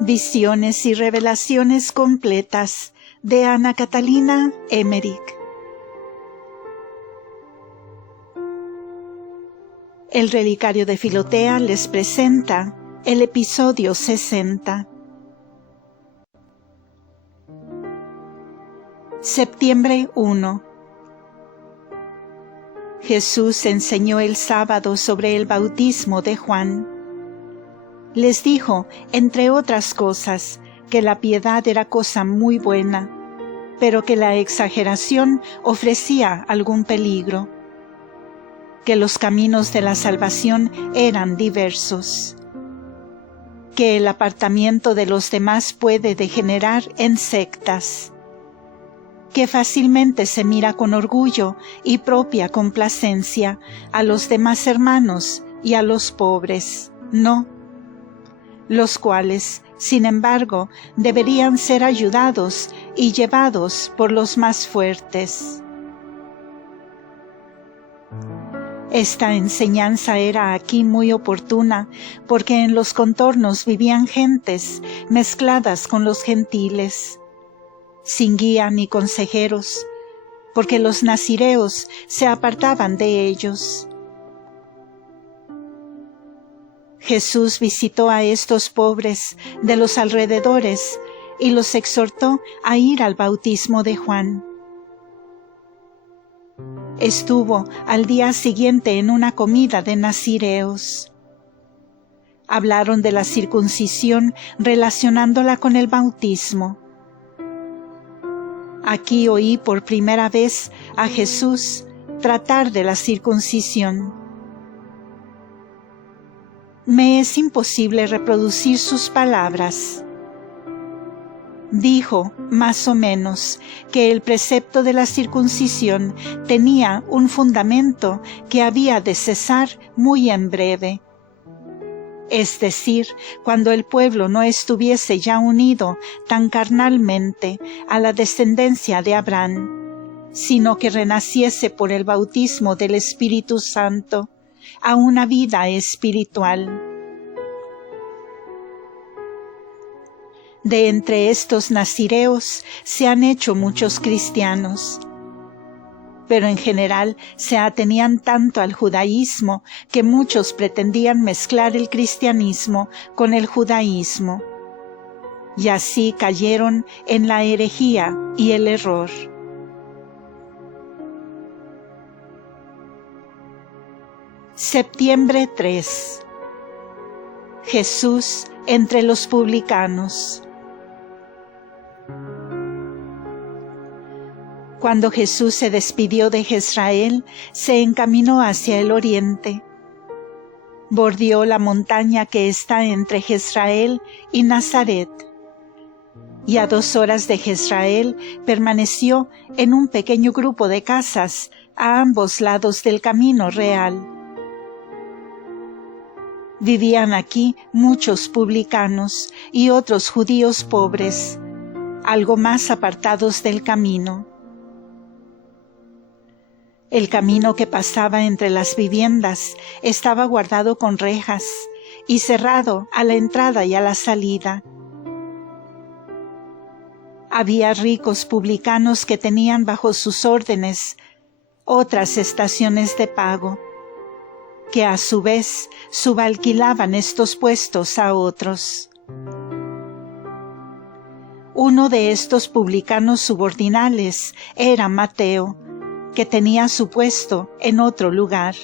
Visiones y revelaciones completas de Ana Catalina Emmerich. El Relicario de Filotea les presenta el episodio 60. Septiembre 1. Jesús enseñó el sábado sobre el bautismo de Juan. Les dijo, entre otras cosas, que la piedad era cosa muy buena, pero que la exageración ofrecía algún peligro, que los caminos de la salvación eran diversos, que el apartamiento de los demás puede degenerar en sectas, que fácilmente se mira con orgullo y propia complacencia a los demás hermanos y a los pobres, no, los cuales, sin embargo, deberían ser ayudados y llevados por los más fuertes. Esta enseñanza era aquí muy oportuna, porque en los contornos vivían gentes mezcladas con los gentiles, sin guía ni consejeros, porque los nazireos se apartaban de ellos. Jesús visitó a estos pobres de los alrededores y los exhortó a ir al bautismo de Juan. Estuvo al día siguiente en una comida de nazireos. Hablaron de la circuncisión relacionándola con el bautismo. Aquí oí por primera vez a Jesús tratar de la circuncisión. Me es imposible reproducir sus palabras. Dijo, más o menos, que el precepto de la circuncisión tenía un fundamento que había de cesar muy en breve. Es decir, cuando el pueblo no estuviese ya unido tan carnalmente a la descendencia de Abraham, sino que renaciese por el bautismo del Espíritu Santo a una vida espiritual. De entre estos nazireos se han hecho muchos cristianos, pero en general se atenían tanto al judaísmo que muchos pretendían mezclar el cristianismo con el judaísmo, y así cayeron en la herejía y el error. Septiembre 3. Jesús entre los publicanos. Cuando Jesús se despidió de Jezreel, se encaminó hacia el oriente. Bordeó la montaña que está entre Jezreel y Nazaret, y a 2 horas de Jezreel permaneció en un pequeño grupo de casas a ambos lados del camino real. Vivían aquí muchos publicanos y otros judíos pobres, algo más apartados del camino. El camino que pasaba entre las viviendas estaba guardado con rejas y cerrado a la entrada y a la salida. Había ricos publicanos que tenían bajo sus órdenes otras estaciones de pago, que a su vez subalquilaban estos puestos a otros. Uno de estos publicanos subordinales era Mateo, que tenía su puesto en otro lugar.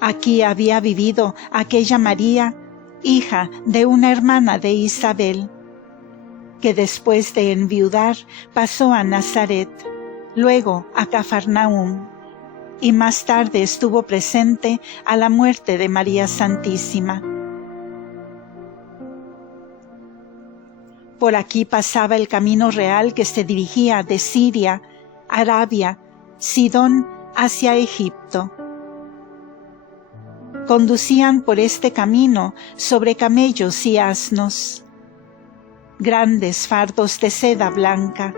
Aquí había vivido aquella María, hija de una hermana de Isabel, que después de enviudar pasó a Nazaret, luego a Cafarnaúm, y más tarde estuvo presente a la muerte de María Santísima. Por aquí pasaba el camino real que se dirigía de Siria, Arabia, Sidón hacia Egipto. Conducían por este camino sobre camellos y asnos. grandes fardos de seda blanca,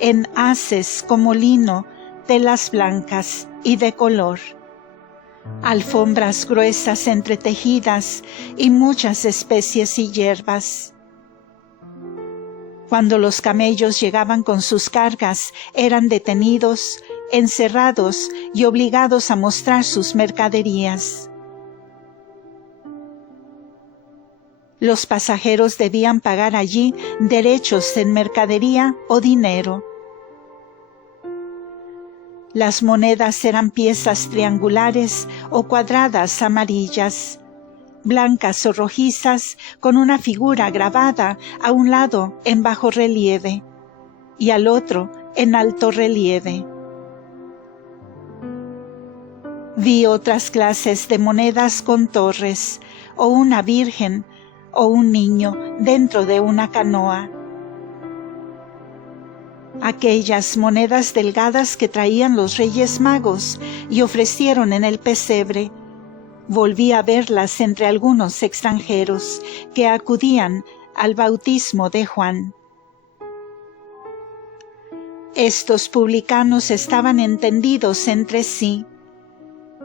en haces como lino, telas blancas y de color, alfombras gruesas entretejidas y muchas especies y hierbas. Cuando los camellos llegaban con sus cargas, eran detenidos, encerrados y obligados a mostrar sus mercaderías. Los pasajeros debían pagar allí derechos en mercadería o dinero. Las monedas eran piezas triangulares o cuadradas amarillas, blancas o rojizas con una figura grabada a un lado en bajo relieve y al otro en alto relieve. Vi otras clases de monedas con torres, o una virgen, o un niño dentro de una canoa. Aquellas monedas delgadas que traían los Reyes Magos y ofrecieron en el pesebre, volví a verlas entre algunos extranjeros que acudían al bautismo de Juan. Estos publicanos estaban entendidos entre sí,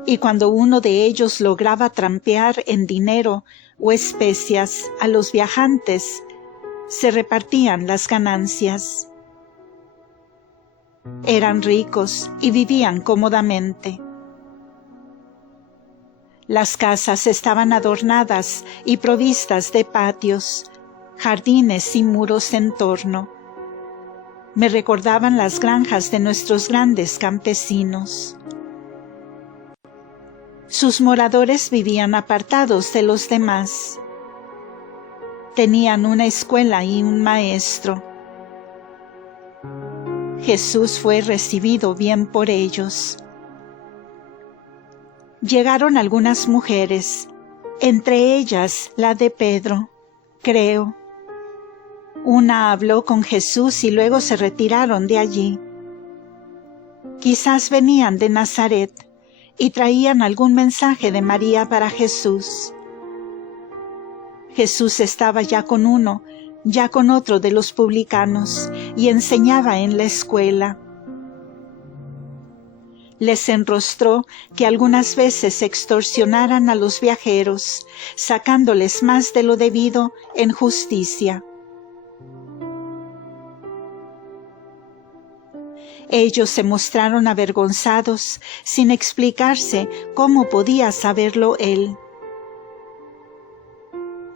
y cuando uno de ellos lograba trampear en dinero o especias a los viajantes, se repartían las ganancias. Eran ricos y vivían cómodamente. Las casas estaban adornadas y provistas de patios, jardines y muros en torno. Me recordaban las granjas de nuestros grandes campesinos. Sus moradores vivían apartados de los demás. Tenían una escuela y un maestro. Jesús fue recibido bien por ellos. Llegaron algunas mujeres, entre ellas la de Pedro, creo. Una habló con Jesús y luego se retiraron de allí. Quizás venían de Nazaret y traían algún mensaje de María para Jesús. Jesús estaba ya con uno, ya con otro de los publicanos, y enseñaba en la escuela. Les enrostró que algunas veces extorsionaran a los viajeros, sacándoles más de lo debido en justicia. Ellos se mostraron avergonzados, sin explicarse cómo podía saberlo él.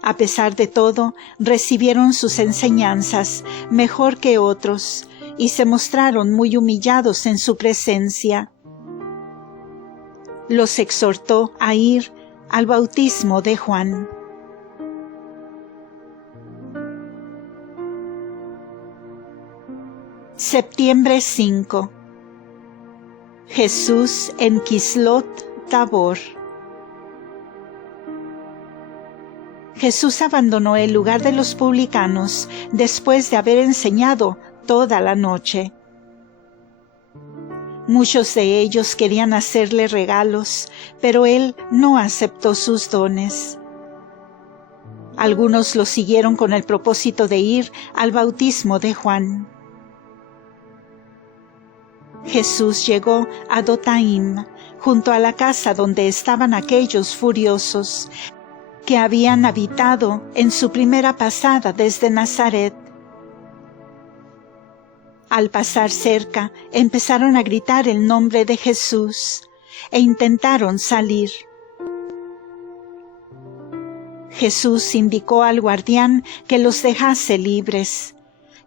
A pesar de todo, recibieron sus enseñanzas mejor que otros y se mostraron muy humillados en su presencia. Los exhortó a ir al bautismo de Juan. Septiembre 5. Jesús en Quislot Tabor. Jesús abandonó el lugar de los publicanos después de haber enseñado toda la noche. Muchos de ellos querían hacerle regalos, pero él no aceptó sus dones. Algunos lo siguieron con el propósito de ir al bautismo de Juan. Jesús llegó a Dotaim, junto a la casa donde estaban aquellos furiosos que habían habitado en su primera pasada desde Nazaret. Al pasar cerca, empezaron a gritar el nombre de Jesús e intentaron salir. Jesús indicó al guardián que los dejase libres,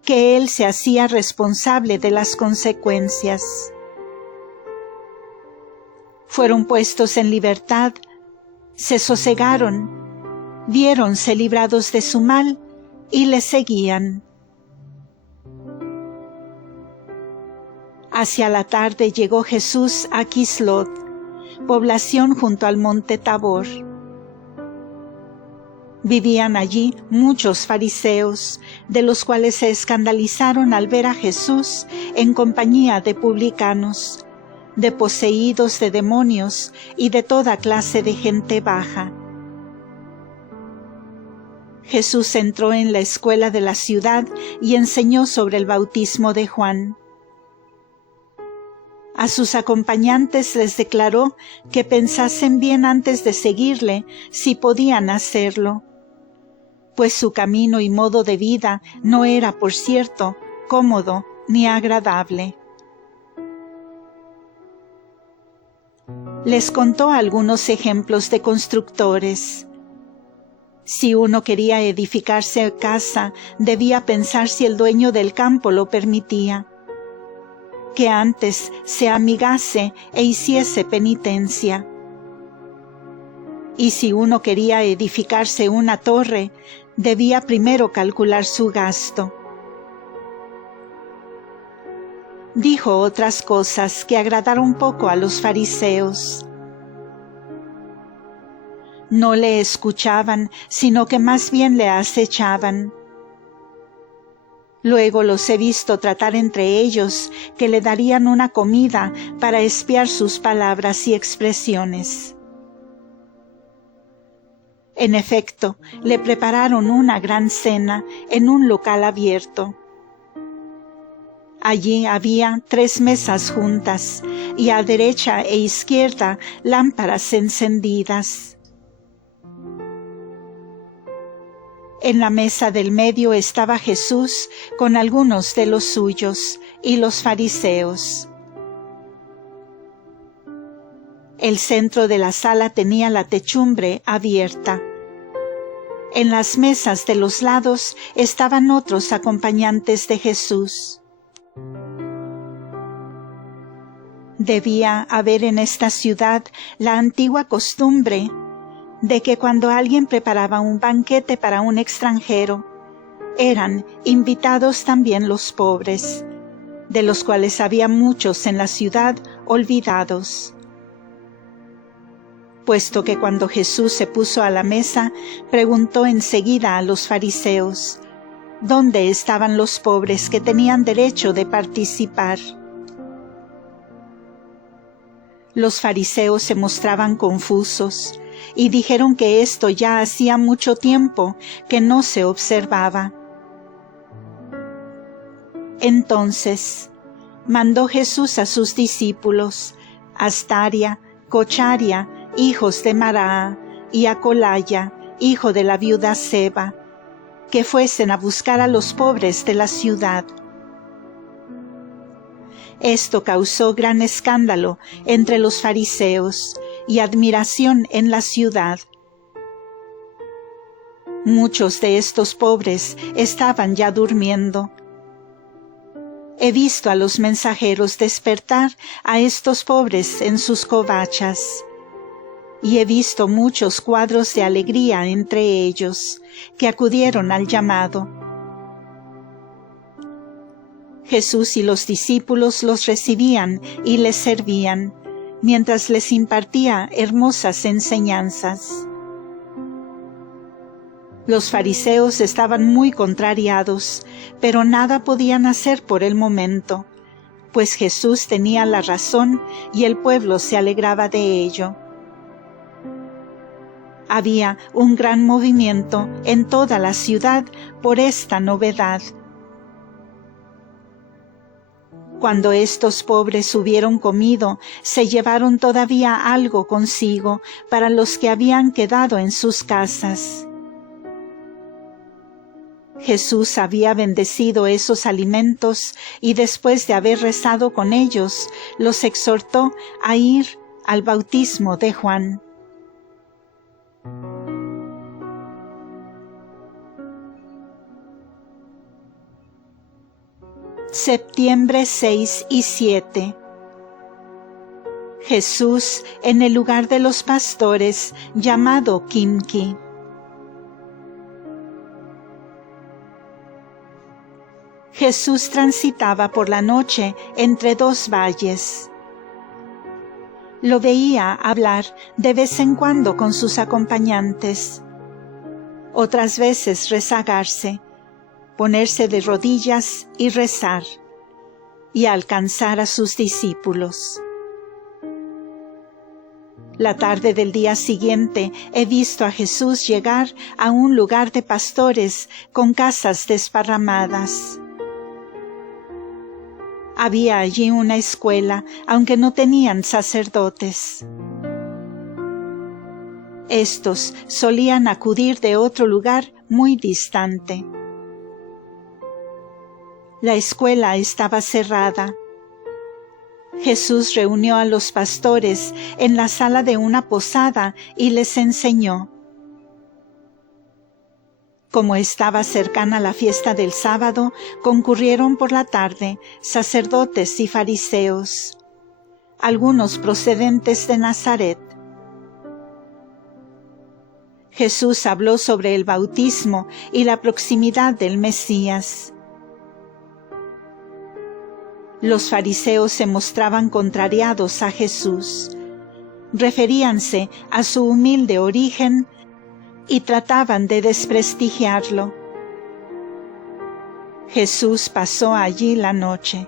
que él se hacía responsable de las consecuencias. Fueron puestos en libertad, se sosegaron, viéronse librados de su mal y le seguían. Hacia la tarde llegó Jesús a Quislot, población junto al monte Tabor. Vivían allí muchos fariseos, de los cuales se escandalizaron al ver a Jesús en compañía de publicanos, de poseídos de demonios y de toda clase de gente baja. Jesús entró en la escuela de la ciudad y enseñó sobre el bautismo de Juan. A sus acompañantes les declaró que pensasen bien antes de seguirle si podían hacerlo, pues su camino y modo de vida no era, por cierto, cómodo ni agradable. Les contó algunos ejemplos de constructores. Si uno quería edificarse casa, debía pensar si el dueño del campo lo permitía, que antes se amigase e hiciese penitencia. Y si uno quería edificarse una torre, debía primero calcular su gasto. Dijo otras cosas que agradaron poco a los fariseos. No le escuchaban, sino que más bien le acechaban. Luego los he visto tratar entre ellos que le darían una comida para espiar sus palabras y expresiones. En efecto, le prepararon una gran cena en un local abierto. Allí había 3 mesas juntas, y a derecha e izquierda lámparas encendidas. En la mesa del medio estaba Jesús con algunos de los suyos y los fariseos. El centro de la sala tenía la techumbre abierta. En las mesas de los lados estaban otros acompañantes de Jesús. Debía haber en esta ciudad la antigua costumbre de que cuando alguien preparaba un banquete para un extranjero, eran invitados también los pobres, de los cuales había muchos en la ciudad olvidados. Puesto que cuando Jesús se puso a la mesa, preguntó enseguida a los fariseos, ¿dónde estaban los pobres que tenían derecho de participar? Los fariseos se mostraban confusos y dijeron que esto ya hacía mucho tiempo que no se observaba. Entonces mandó Jesús a sus discípulos, Astaria, Cocharia, hijos de Maraa, y a Colaya, hijo de la viuda Seba, que fuesen a buscar a los pobres de la ciudad. Esto causó gran escándalo entre los fariseos y admiración en la ciudad. Muchos de estos pobres estaban ya durmiendo. He visto a los mensajeros despertar a estos pobres en sus covachas, y he visto muchos cuadros de alegría entre ellos, que acudieron al llamado. Jesús y los discípulos los recibían y les servían, mientras les impartía hermosas enseñanzas. Los fariseos estaban muy contrariados, pero nada podían hacer por el momento, pues Jesús tenía la razón y el pueblo se alegraba de ello. Había un gran movimiento en toda la ciudad por esta novedad. Cuando estos pobres hubieron comido, se llevaron todavía algo consigo para los que habían quedado en sus casas. Jesús había bendecido esos alimentos y después de haber rezado con ellos, los exhortó a ir al bautismo de Juan. Septiembre 6 y 7. Jesús en el lugar de los pastores llamado Quimqui. Jesús transitaba por la noche entre 2 valles. Lo veía hablar de vez en cuando con sus acompañantes, otras veces rezagarse, ponerse de rodillas y rezar, y alcanzar a sus discípulos. La tarde del día siguiente he visto a Jesús llegar a un lugar de pastores con casas desparramadas. Había allí una escuela, aunque no tenían sacerdotes. Estos solían acudir de otro lugar muy distante. La escuela estaba cerrada. Jesús reunió a los pastores en la sala de una posada y les enseñó. Como estaba cercana la fiesta del sábado, concurrieron por la tarde sacerdotes y fariseos, algunos procedentes de Nazaret. Jesús habló sobre el bautismo y la proximidad del Mesías. Los fariseos se mostraban contrariados a Jesús. Referíanse a su humilde origen y trataban de desprestigiarlo. Jesús pasó allí la noche.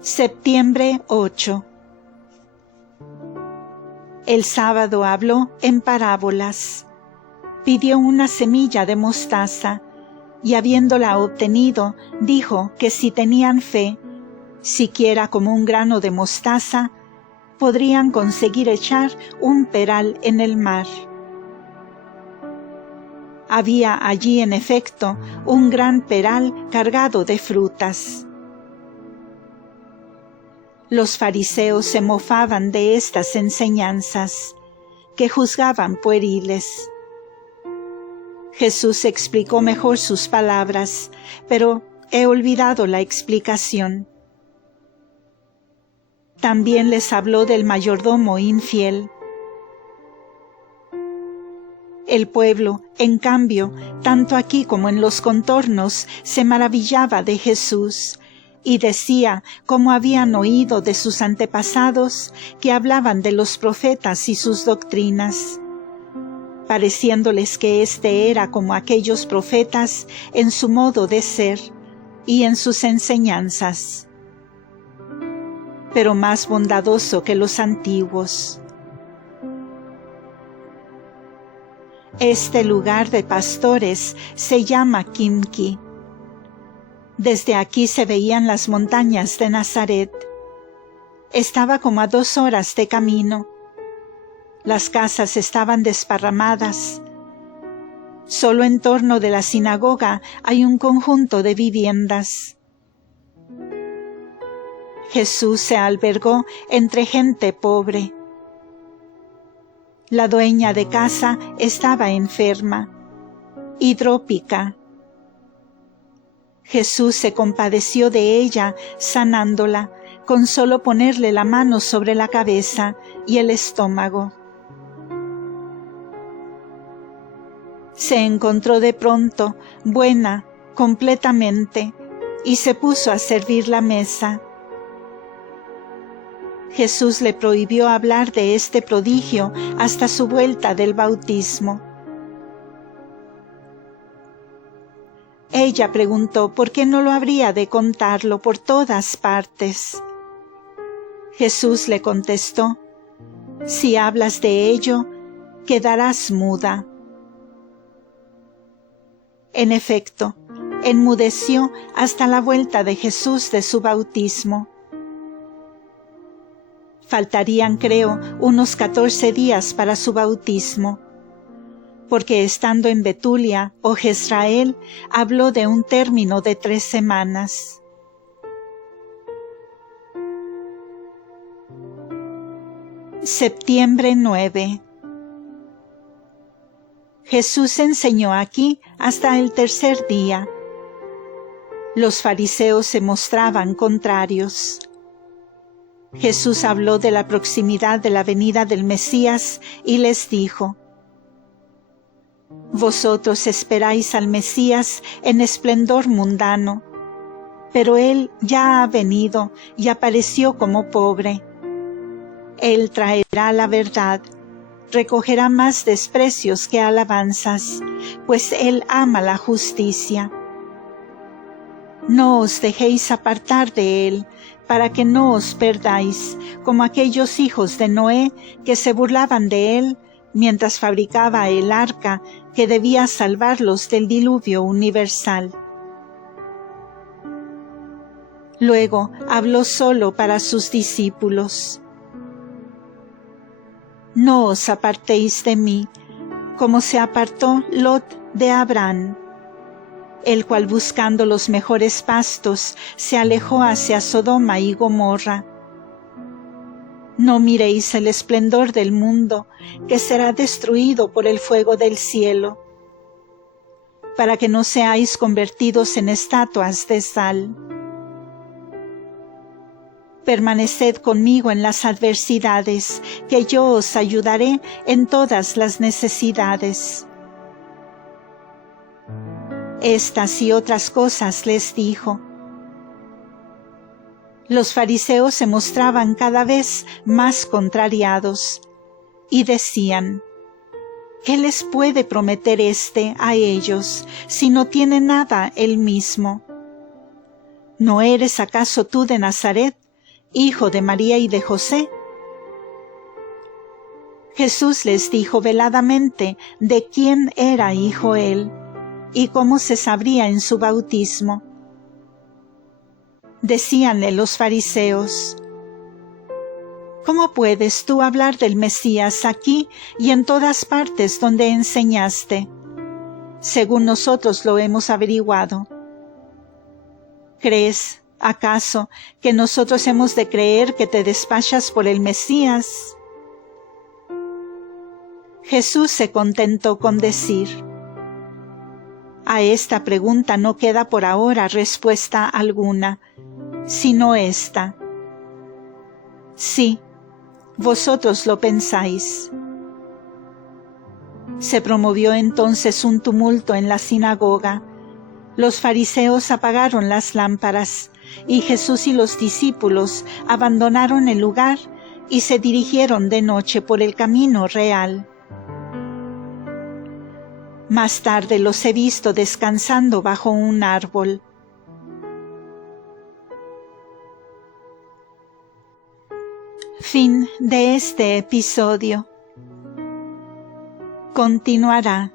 Septiembre 8. El sábado habló en parábolas. Pidió una semilla de mostaza y habiéndola obtenido, dijo que si tenían fe, siquiera como un grano de mostaza, podrían conseguir echar un peral en el mar. Había allí en efecto un gran peral cargado de frutas. Los fariseos se mofaban de estas enseñanzas, que juzgaban pueriles. Jesús explicó mejor sus palabras, pero he olvidado la explicación. También les habló del mayordomo infiel. El pueblo, en cambio, tanto aquí como en los contornos, se maravillaba de Jesús, y decía cómo habían oído de sus antepasados que hablaban de los profetas y sus doctrinas, pareciéndoles que éste era como aquellos profetas en su modo de ser y en sus enseñanzas, pero más bondadoso que los antiguos. Este lugar de pastores se llama Quimki. Desde aquí se veían las montañas de Nazaret. Estaba como a 2 horas de camino. Las casas estaban desparramadas. Solo en torno de la sinagoga hay un conjunto de viviendas. Jesús se albergó entre gente pobre. La dueña de casa estaba enferma, hidrópica. Jesús se compadeció de ella, sanándola, con solo ponerle la mano sobre la cabeza y el estómago. Se encontró de pronto, buena, completamente, y se puso a servir la mesa. Jesús le prohibió hablar de este prodigio hasta su vuelta del bautismo. Ella preguntó por qué no lo habría de contarlo por todas partes. Jesús le contestó: si hablas de ello, quedarás muda. En efecto, enmudeció hasta la vuelta de Jesús de su bautismo. Faltarían, creo, unos 14 días para su bautismo, porque estando en Betulia o Jezrael, habló de un término de 3 semanas. Septiembre 9. Jesús enseñó aquí hasta el 3er día. Los fariseos se mostraban contrarios. Jesús habló de la proximidad de la venida del Mesías y les dijo: vosotros esperáis al Mesías en esplendor mundano, pero Él ya ha venido y apareció como pobre. Él traerá la verdad, recogerá más desprecios que alabanzas, pues Él ama la justicia. No os dejéis apartar de Él, para que no os perdáis, como aquellos hijos de Noé que se burlaban de él mientras fabricaba el arca que debía salvarlos del diluvio universal. Luego habló solo para sus discípulos. No os apartéis de mí, como se apartó Lot de Abraham, el cual buscando los mejores pastos se alejó hacia Sodoma y Gomorra. No miréis el esplendor del mundo, que será destruido por el fuego del cielo, para que no seáis convertidos en estatuas de sal. Permaneced conmigo en las adversidades, que yo os ayudaré en todas las necesidades. Estas y otras cosas les dijo. Los fariseos se mostraban cada vez más contrariados y decían: ¿qué les puede prometer a ellos si no tiene nada él mismo? ¿No eres acaso tú de Nazaret, hijo de María y de José? Jesús les dijo veladamente de quién era hijo él y cómo se sabría en su bautismo. Decíanle los fariseos: ¿cómo puedes tú hablar del Mesías aquí y en todas partes donde enseñaste? Según nosotros lo hemos averiguado. ¿Crees, acaso, que nosotros hemos de creer que te despachas por el Mesías? Jesús se contentó con decir: a esta pregunta no queda por ahora respuesta alguna, sino esta: sí, vosotros lo pensáis. Se promovió entonces un tumulto en la sinagoga. Los fariseos apagaron las lámparas, y Jesús y los discípulos abandonaron el lugar y se dirigieron de noche por el camino real. Más tarde los he visto descansando bajo un árbol. Fin de este episodio. Continuará.